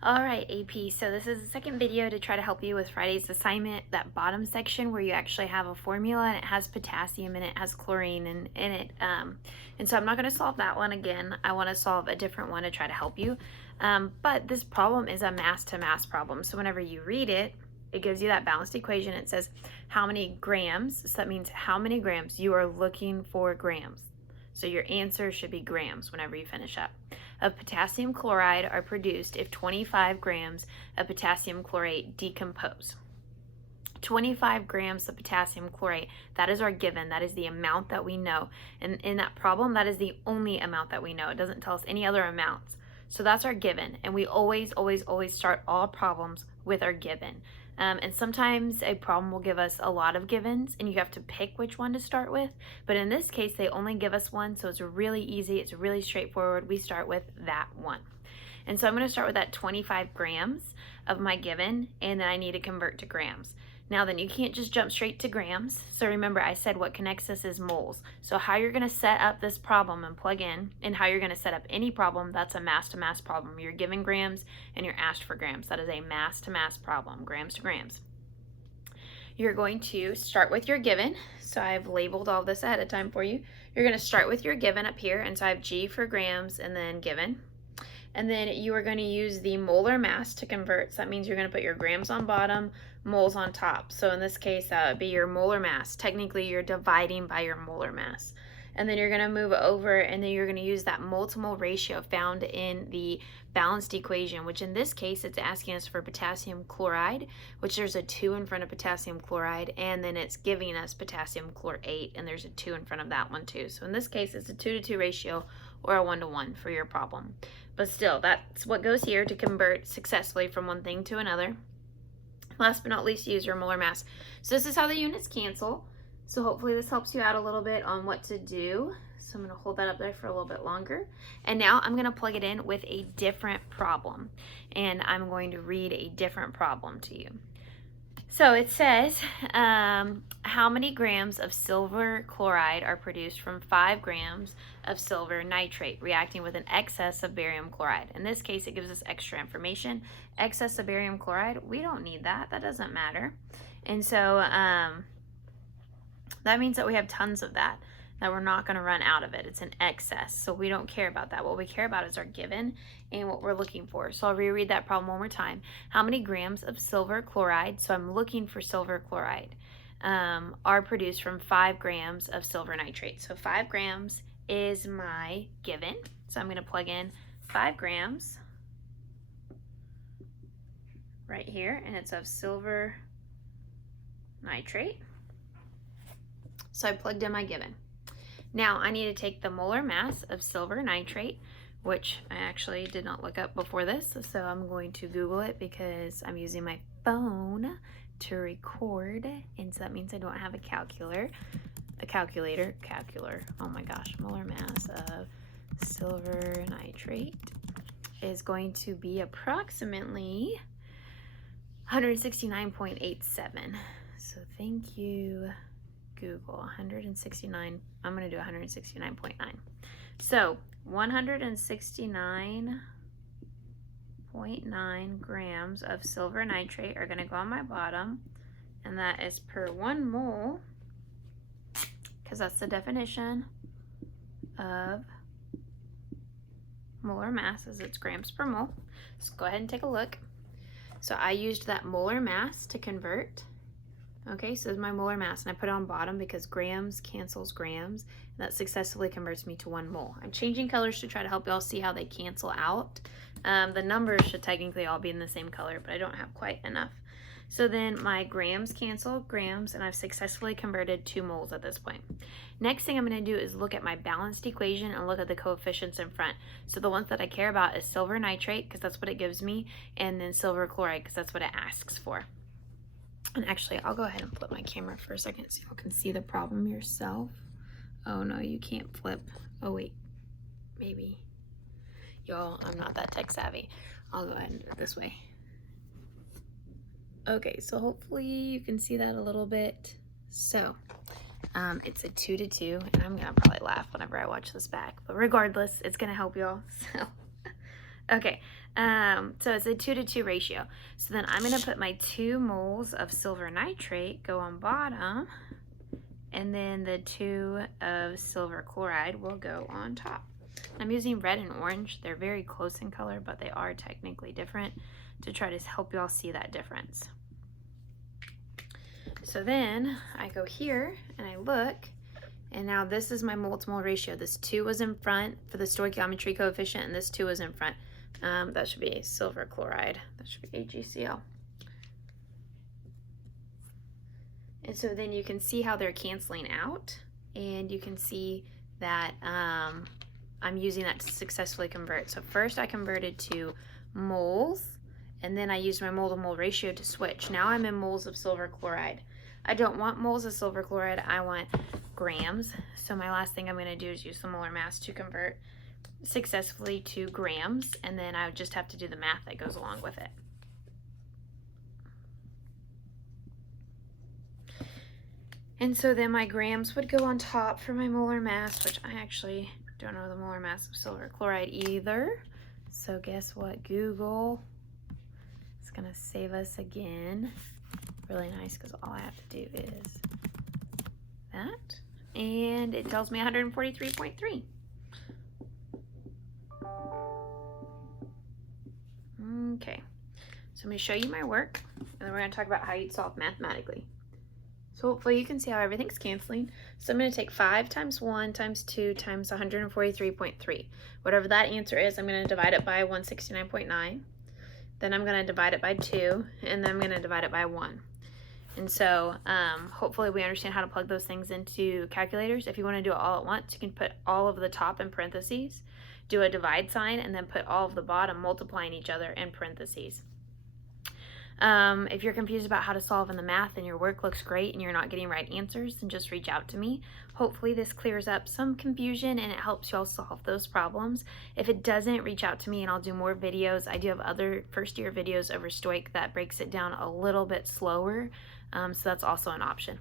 All right, AP, so this is the second video to try to help you with Friday's assignment, that bottom section where you actually have a formula and it has potassium and it has chlorine in it. And so I'm not going to solve that one again. I want to solve a different one to try to help you. But this problem is a mass to mass problem. So whenever you read it, it gives you that balanced equation. It says how many grams, so that means how many grams you are looking for grams. So your answer should be grams whenever you finish up. Of potassium chloride are produced if 25 grams of potassium chlorate decompose. 25 grams of potassium chlorate, that is our given. That is the amount that we know. And in that problem, that is the only amount that we know. It doesn't tell us any other amounts. So that's our given. And we always start all problems with our given. And sometimes a problem will give us a lot of givens and you have to pick which one to start with. But in this case, they only give us one. So it's really easy. It's really straightforward. We start with that one. And so I'm going to start with that 25 grams of my given, and then I need to convert to grams. Now then, you can't just jump straight to grams. So remember, I said what connects us is moles. So how you're going to set up this problem and plug in, and how you're going to set up any problem, that's a mass to mass problem. You're given grams and you're asked for grams. That is a mass to mass problem, grams to grams. You're going to start with your given. So I've labeled all this ahead of time for you. You're going to start with your given up here. And so I have G for grams and then given. And then you are going to use the molar mass to convert. So that means you're going to put your grams on bottom, moles on top. So in this case, that would be your molar mass. Technically, you're dividing by your molar mass. And then you're going to move over, and then you're going to use that mole to mole ratio found in the balanced equation, which in this case, it's asking us for potassium chloride, which there's a 2 in front of potassium chloride, and then it's giving us potassium chlorate, and there's a 2 in front of that one too. So in this case, it's a 2-to-2 ratio or a 1-to-1 for your problem. But still, that's what goes here to convert successfully from one thing to another. Last but not least, use your molar mass. So this is how the units cancel. So hopefully this helps you out a little bit on what to do. So I'm going to hold that up there for a little bit longer. And now I'm going to plug it in with a different problem. And I'm going to read a different problem to you. So it says, how many grams of silver chloride are produced from 5 grams of silver nitrate reacting with an excess of barium chloride? In this case, it gives us extra information. Excess of barium chloride, we don't need that. That doesn't matter. And so that means that we have tons of that we're not going to run out of it. It's an excess, so we don't care about that. What we care about is our given and what we're looking for. So I'll reread that problem one more time. How many grams of silver chloride, so I'm looking for silver chloride, are produced from 5 grams of silver nitrate? So 5 grams is my given. So I'm going to plug in 5 grams right here, and it's of silver nitrate. So I plugged in my given. Now I need to take the molar mass of silver nitrate, which I actually did not look up before this, so I'm going to Google it because I'm using my phone to record, and so that means I don't have a calculator. Oh my gosh, molar mass of silver nitrate is going to be approximately 169.87. So thank you, Google. 169, I'm going to do 169.9. So 169.9 grams of silver nitrate are going to go on my bottom, and that is per 1 mole, because that's the definition of molar mass, is it's grams per mole. So go ahead and take a look. So I used that molar mass to convert. Okay, so this is my molar mass, and I put it on bottom because grams cancels grams, and that successfully converts me to 1 mole. I'm changing colors to try to help y'all see how they cancel out. The numbers should technically all be in the same color, but I don't have quite enough. So then my grams cancel grams, and I've successfully converted 2 moles at this point. Next thing I'm going to do is look at my balanced equation and look at the coefficients in front. So the ones that I care about is silver nitrate, because that's what it gives me, and then silver chloride, because that's what it asks for. And actually, I'll go ahead and flip my camera for a second so you can see the problem yourself. Oh no, you can't flip. Oh wait, maybe. Y'all, I'm not that tech savvy. I'll go ahead and do it this way. Okay, so hopefully you can see that a little bit. So, it's a 2-to-2, and I'm gonna probably laugh whenever I watch this back. But regardless, it's gonna help y'all. So, Okay, so it's a 2-to-2 ratio. So then I'm gonna put my 2 moles of silver nitrate go on bottom, and then the 2 of silver chloride will go on top. I'm using red and orange. They're very close in color, but they are technically different to try to help y'all see that difference. So then I go here and I look, and now this is my mole to mole ratio. This 2 was in front for the stoichiometry coefficient, and this 2 was in front. That should be silver chloride. That should be AgCl. And so then you can see how they're canceling out, and you can see that I'm using that to successfully convert. So first I converted to moles, and then I used my mole to mole ratio to switch. Now I'm in moles of silver chloride. I don't want moles of silver chloride, I want grams. So my last thing I'm going to do is use the molar mass to convert successfully to grams, and then I would just have to do the math that goes along with it. And so then my grams would go on top for my molar mass, which I actually don't know the molar mass of silver chloride either. So guess what? Google is gonna save us again. Really nice, because all I have to do is that. And it tells me 143.3. Okay, so I'm gonna show you my work, and then we're gonna talk about how you'd solve mathematically. So hopefully you can see how everything's canceling. So I'm going to take 5 times 1 times 2 times 143.3. Whatever that answer is, I'm going to divide it by 169.9. Then I'm going to divide it by 2, and then I'm going to divide it by 1. And so hopefully we understand how to plug those things into calculators. If you want to do it all at once, you can put all of the top in parentheses, do a divide sign, and then put all of the bottom multiplying each other in parentheses. If you're confused about how to solve in the math and your work looks great and you're not getting right answers, then just reach out to me. Hopefully this clears up some confusion and it helps y'all solve those problems. If it doesn't, reach out to me and I'll do more videos. I do have other first year videos over Stoic that breaks it down a little bit slower, so that's also an option.